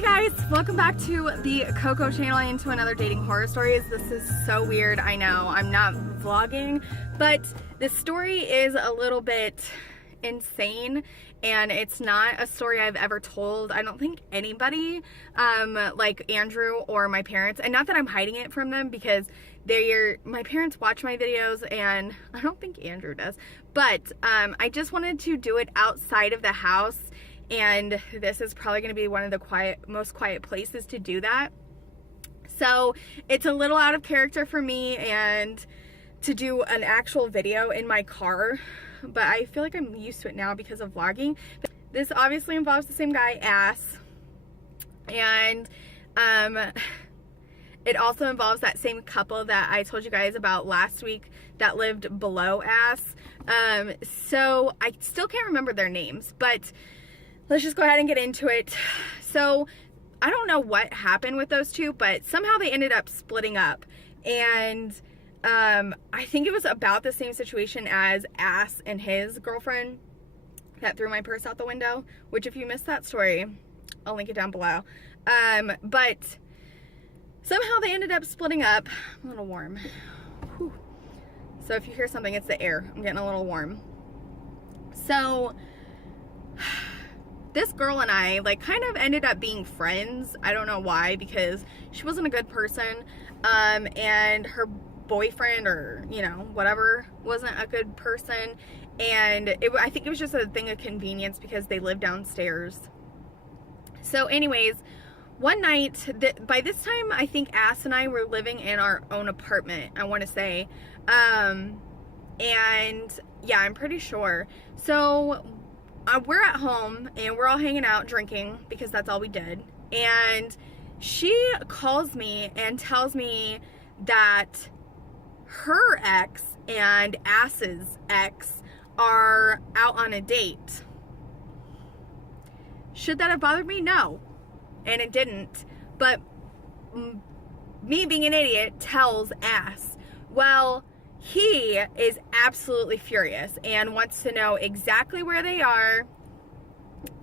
Hey guys, welcome back to the Cocco channel and to another dating horror stories. This is so weird, I know. I'm not vlogging, but this story is a little bit insane and it's not a story I've ever told. I don't think anybody, like Andrew or my parents, and not that I'm hiding it from them because my parents watch my videos and I don't think Andrew does, but I just wanted to do it outside of the house. And this is probably going to be one of the most quiet places to do that. So it's a little out of character for me and to do an actual video in my car, but I feel like I'm used to it now because of vlogging. This obviously involves the same guy, Ass, and it also involves that same couple that I told you guys about last week that lived below Ass. So I still can't remember their names, but let's just go ahead and get into it. So I don't know what happened with those two, but somehow they ended up splitting up. And I think it was about the same situation as Ass and his girlfriend that threw my purse out the window, which if you missed that story, I'll link it down below. But somehow they ended up splitting up. I'm a little warm. Whew. So if you hear something, it's the air. I'm getting a little warm. So this girl and I kind of ended up being friends. I don't know why, because she wasn't a good person, and her boyfriend, or whatever, wasn't a good person, and I think it was just a thing of convenience because they lived downstairs. So anyways, one night, by this time I think Ass and I were living in our own apartment, I want to say, and yeah, I'm pretty sure. So we're at home and we're all hanging out drinking because that's all we did, and she calls me and tells me that her ex and Ass's ex are out on a date. Should that have bothered me? No, and it didn't. But me being an idiot tells Ass. Well, he is absolutely furious and wants to know exactly where they are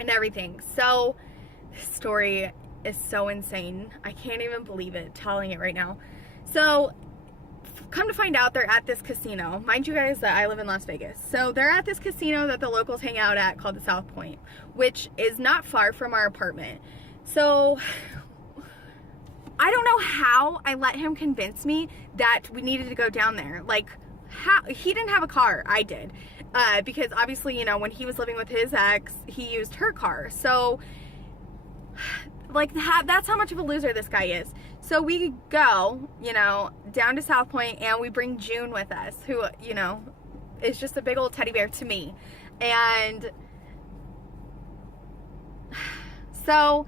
and everything. So this story is so insane. I can't even believe it telling it right now. So come to find out, they're at this casino. Mind you guys that I live in Las Vegas. So they're at this casino that the locals hang out at called the South Point, which is not far from our apartment. So I don't know how I let him convince me that we needed to go down there. How he didn't have a car, I did, because obviously, when he was living with his ex, he used her car. So that's how much of a loser this guy is. So we go, down to South Point, and we bring June with us, who, is just a big old teddy bear to me. And so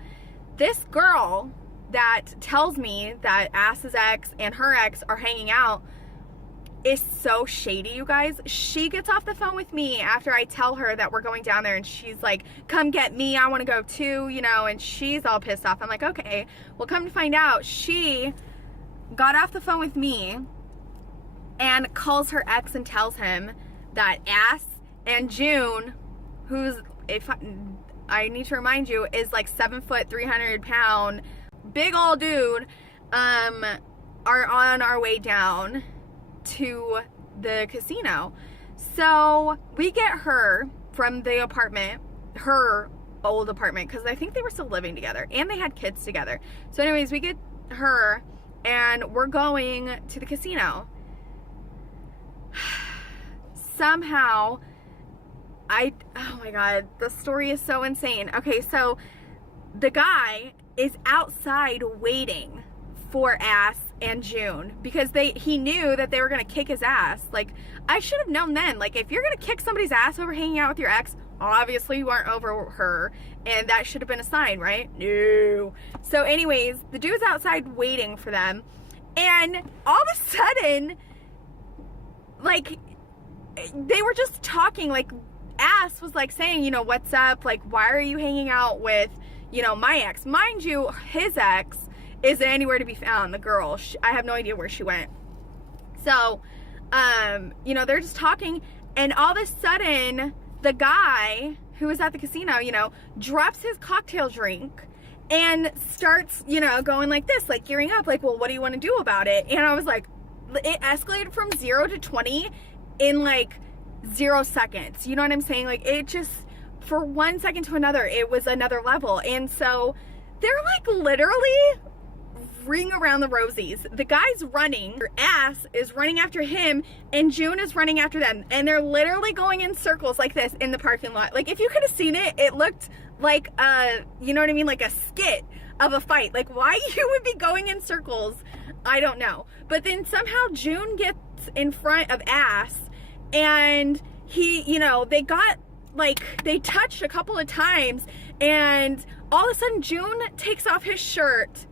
this girl that tells me that Ass's ex and her ex are hanging out is so shady, you guys. She gets off the phone with me after I tell her that we're going down there, and she's like, come get me, I want to go too, and she's all pissed off. I'm like, okay. Well, come to find out, she got off the phone with me and calls her ex and tells him that Ass and June, who's, if I need to remind you, is 7 foot, 300 pound, big old dude, are on our way down to the casino. So we get her from the apartment, her old apartment, because I think they were still living together and they had kids together. So anyways, we get her and we're going to the casino. Somehow oh my god, the story is so insane. Okay, so the guy is outside waiting for Ass and June because he knew that they were gonna kick his ass. I should have known then. If you're gonna kick somebody's ass over hanging out with your ex, obviously you weren't over her, and that should have been a sign, right? No. So anyways, the dude's outside waiting for them, and all of a sudden, they were just talking. Ass was saying, what's up? Why are you hanging out with, my ex? Mind you, his ex isn't anywhere to be found. The girl, I have no idea where she went. So, they're just talking, and all of a sudden, the guy who was at the casino, drops his cocktail drink and starts, you know, going like this, like gearing up, like, well, what do you want to do about it? And I was like, it escalated from 0 to 20 in like 0 seconds. You know what I'm saying? Like, it just, for 1 second to another, it was another level. And so they're like literally ring around the rosies. The guy's running, her ass is running after him, and June is running after them. And they're literally going in circles like this in the parking lot. Like, if you could have seen it, it looked like you know what I mean, like a skit of a fight. Like, why you would be going in circles, I don't know. But then somehow June gets in front of Ass, and he, you know, they got, like, they touched a couple of times, and all of a sudden June takes off his shirt,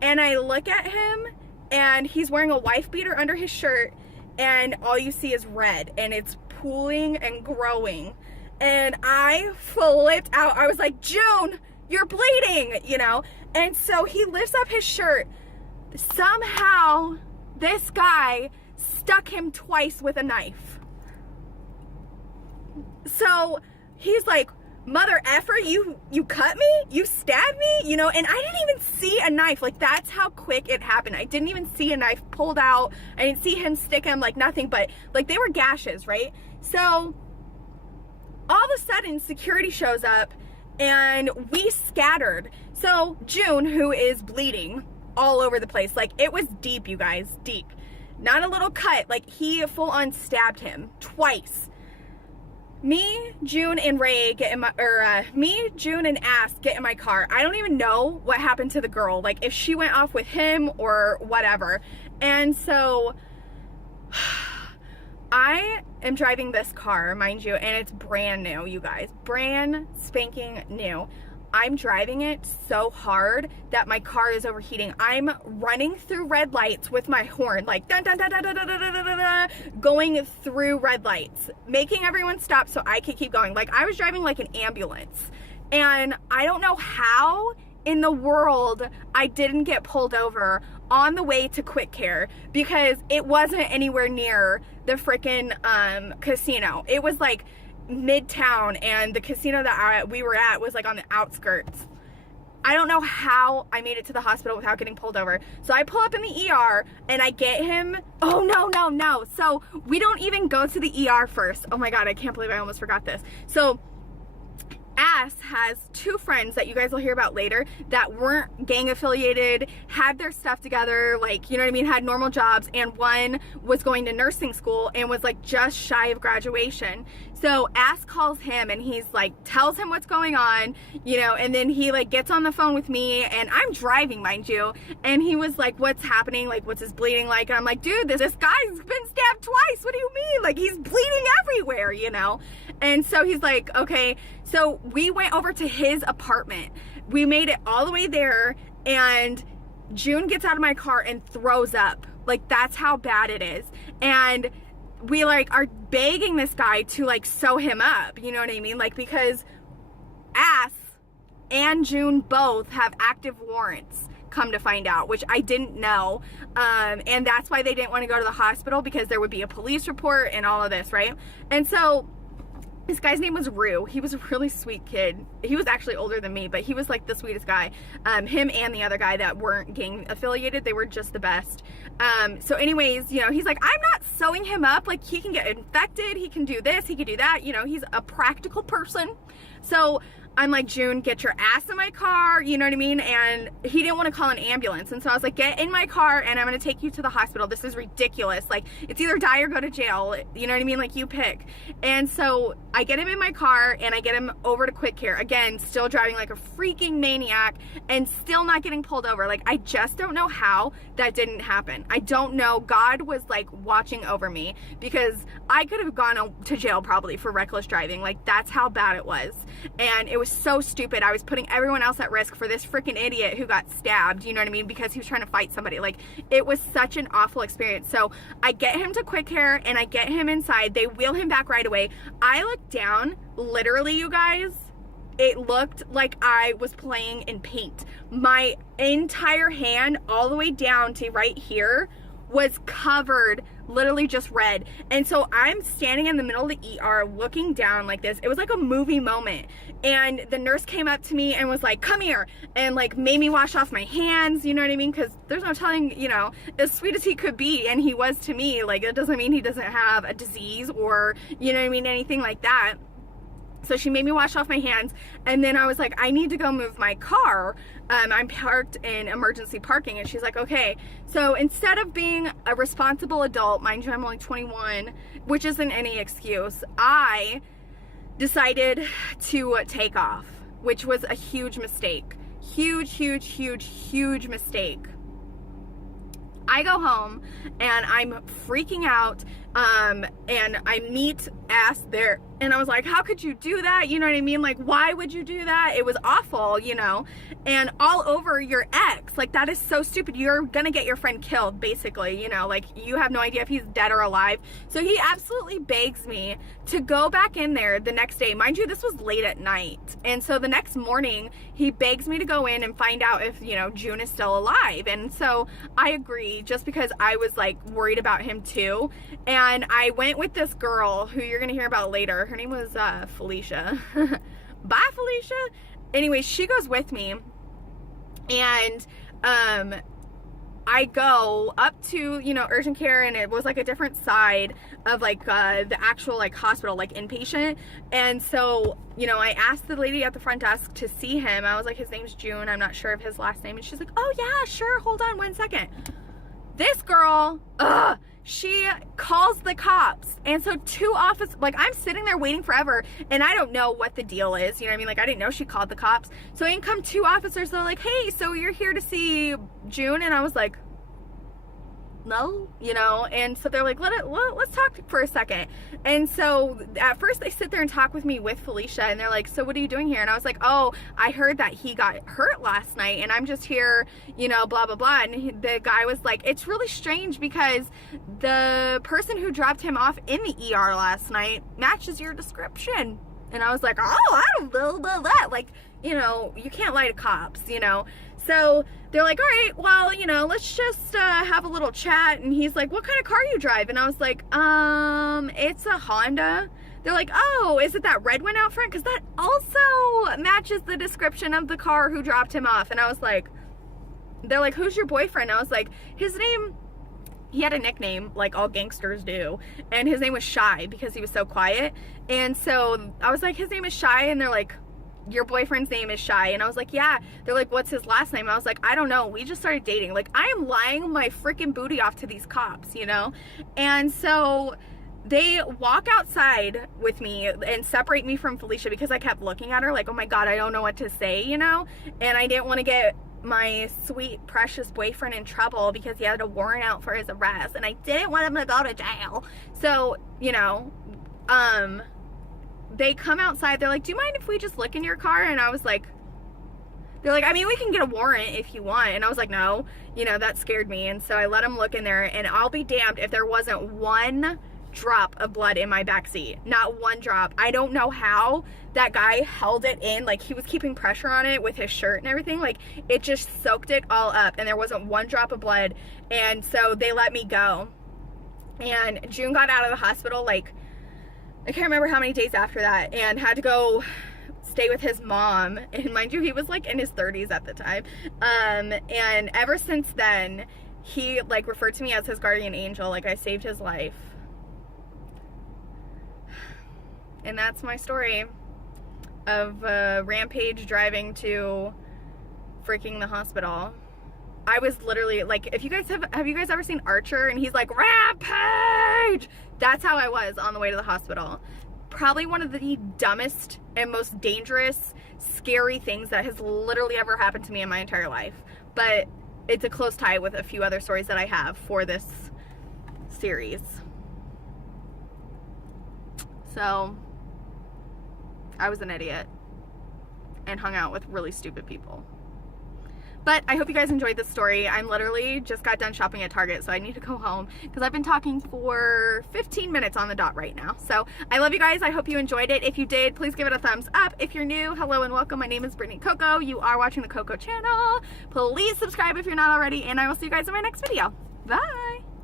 and I look at him, and he's wearing a wife beater under his shirt, and all you see is red, and it's pooling and growing. And I flipped out. I was like, June, you're bleeding, you know? And so he lifts up his shirt. Somehow, this guy stuck him twice with a knife. So he's like, mother effer, you cut me? You stabbed me? You know, and I didn't even see a knife. Like, that's how quick it happened. I didn't even see a knife pulled out. I didn't see him stick him, like nothing, but like they were gashes, right? So all of a sudden security shows up and we scattered. So June, who is bleeding all over the place, like it was deep, you guys, deep. Not a little cut, like he full on stabbed him twice. Me, June, and Ray get in my, me, June, and Ass get in my car. I don't even know what happened to the girl, like if she went off with him or whatever. And so I am driving this car, mind you, and it's brand new, you guys, brand spanking new. I'm driving it so hard that my car is overheating. I'm running through red lights with my horn, like dun dun dun dun dun dun dun dun dun dun, going through red lights, making everyone stop so I could keep going. Like I was driving like an ambulance, and I don't know how in the world I didn't get pulled over on the way to Quick Care, because it wasn't anywhere near the freaking casino. It was like midtown, and the casino that we were at was like on the outskirts. I don't know how I made it to the hospital without getting pulled over. So I pull up in the ER and I get him. Oh no. So we don't even go to the ER first. Oh my God, I can't believe I almost forgot this. So Ass has two friends that you guys will hear about later that weren't gang affiliated, had their stuff together, like, you know what I mean, had normal jobs, and one was going to nursing school and was like just shy of graduation. So Ass calls him and he's like, tells him what's going on, you know, and then he like gets on the phone with me, and I'm driving, mind you, and he was like, what's happening? Like, what's his bleeding like? And I'm like, dude, this guy's been stabbed twice. What do you mean? Like, he's bleeding everywhere, you know? And so he's like, okay. So we went over to his apartment. We made it all the way there, and June gets out of my car and throws up. Like, that's how bad it is. And we like are begging this guy to like sew him up, you know what I mean? Like, because Ass and June both have active warrants, come to find out, which I didn't know. And that's why they didn't want to go to the hospital, because there would be a police report and all of this, right? And so this guy's name was Rue. He was a really sweet kid. He was actually older than me, but he was like the sweetest guy. Him and the other guy that weren't gang affiliated, they were just the best. So anyways, you know, he's like, I'm not sewing him up. Like, he can get infected. He can do this. He can do that. You know, he's a practical person. So I'm like, June, get your ass in my car, you know what I mean? And he didn't want to call an ambulance. And so I was like, get in my car and I'm going to take you to the hospital. This is ridiculous. Like, it's either die or go to jail. You know what I mean? Like, you pick. And so I get him in my car and I get him over to Quick Care. Again, still driving like a freaking maniac and still not getting pulled over. Like, I just don't know how that didn't happen. I don't know. God was like watching over me, because I could have gone to jail probably for reckless driving. Like, that's how bad it was. And it was so stupid. I was putting everyone else at risk for this freaking idiot who got stabbed, you know what I mean, because he was trying to fight somebody. Like, it was such an awful experience. So I get him to Quick Care and I get him inside. They wheel him back right away. I look down, literally, you guys, it looked like I was playing in paint. My entire hand all the way down to right here was covered, literally just red. And so I'm standing in the middle of the ER looking down like this. It was like a movie moment. And the nurse came up to me and was like, come here, and like made me wash off my hands, you know what I mean? Because there's no telling, you know, as sweet as he could be, and he was to me, like, it doesn't mean he doesn't have a disease or, you know what I mean, anything like that. So she made me wash off my hands, and then I was like, I need to go move my car. I'm parked in emergency parking, and she's like, okay. So instead of being a responsible adult, mind you, I'm only 21, which isn't any excuse, I decided to take off, which was a huge mistake. Huge mistake. I go home and I'm freaking out, and I meet Ass there, and I was like, how could you do that? You know what I mean? Like, why would you do that? It was awful, you know, and all over your ex. Like, that is so stupid. You're gonna get your friend killed, basically, you know, like, you have no idea if he's dead or alive. So he absolutely begs me to go back in there the next day. Mind you, this was late at night. And so the next morning, he begs me to go in and find out if, you know, June is still alive. And so I agree, just because I was like worried about him too. And I went with this girl who you're gonna hear about later. Her name was Felicia. Bye, Felicia. Anyway, she goes with me, and I go up to, you know, urgent care, and it was like a different side of like the actual like hospital, like inpatient. And so, you know, I asked the lady at the front desk to see him. I was like, his name's June, I'm not sure of his last name. And she's like, oh yeah, sure, hold on 1 second. This girl, she calls the cops. And so 2 officers, like, I'm sitting there waiting forever, and I don't know what the deal is, you know what I mean? Like, I didn't know she called the cops. So in come 2 officers, they're like, hey, so you're here to see June? And I was like, no, you know. And so they're like, let's talk for a second. And so at first they sit there and talk with me with Felicia, and they're like, so what are you doing here? And I was like, oh, I heard that he got hurt last night, and I'm just here, you know, blah blah blah. And the guy was like, it's really strange because the person who dropped him off in the ER last night matches your description. And I was like, oh, I don't know about that. Like, you know, you can't lie to cops, you know. So they're like, all right, well, you know, let's just have a little chat. And he's like, what kind of car you drive? And I was like, it's a Honda. They're like, oh, is it that red one out front? Because that also matches the description of the car who dropped him off. And I was like, they're like, who's your boyfriend? I was like, his name, he had a nickname like all gangsters do, and his name was Shy because he was so quiet. And so I was like, his name is Shy. And they're like, your boyfriend's name is Shy? And I was like, yeah. They're like, what's his last name? I was like, I don't know, we just started dating. Like, I am lying my freaking booty off to these cops, you know. And so they walk outside with me and separate me from Felicia because I kept looking at her like, oh my god, I don't know what to say, you know. And I didn't want to get my sweet precious boyfriend in trouble because he had a warrant out for his arrest, and I didn't want him to go to jail. So, you know, they come outside, they're like, do you mind if we just look in your car? And I was like, they're like, I mean, we can get a warrant if you want. And I was like, no, you know, that scared me. And so I let them look in there, and I'll be damned if there wasn't 1 drop of blood in my backseat. Not 1 drop. I don't know how that guy held it in. Like, he was keeping pressure on it with his shirt and everything. Like, it just soaked it all up, and there wasn't 1 drop of blood. And so they let me go. And June got out of the hospital, like, I can't remember how many days after that, and had to go stay with his mom. And mind you, he was like in his 30s at the time. And ever since then, he like referred to me as his guardian angel. Like, I saved his life. And that's my story of rampage driving to freaking the hospital. I was literally like, if you guys have you guys ever seen Archer? And he's like, rampage! That's how I was on the way to the hospital. Probably one of the dumbest and most dangerous, scary things that has literally ever happened to me in my entire life. But it's a close tie with a few other stories that I have for this series. So, I was an idiot and hung out with really stupid people. But I hope you guys enjoyed this story. I'm literally just got done shopping at Target, so I need to go home because I've been talking for 15 minutes on the dot right now. So I love you guys. I hope you enjoyed it. If you did, please give it a thumbs up. If you're new, hello and welcome. My name is Brittany Cocco. You are watching the Cocco channel. Please subscribe if you're not already, and I will see you guys in my next video. Bye!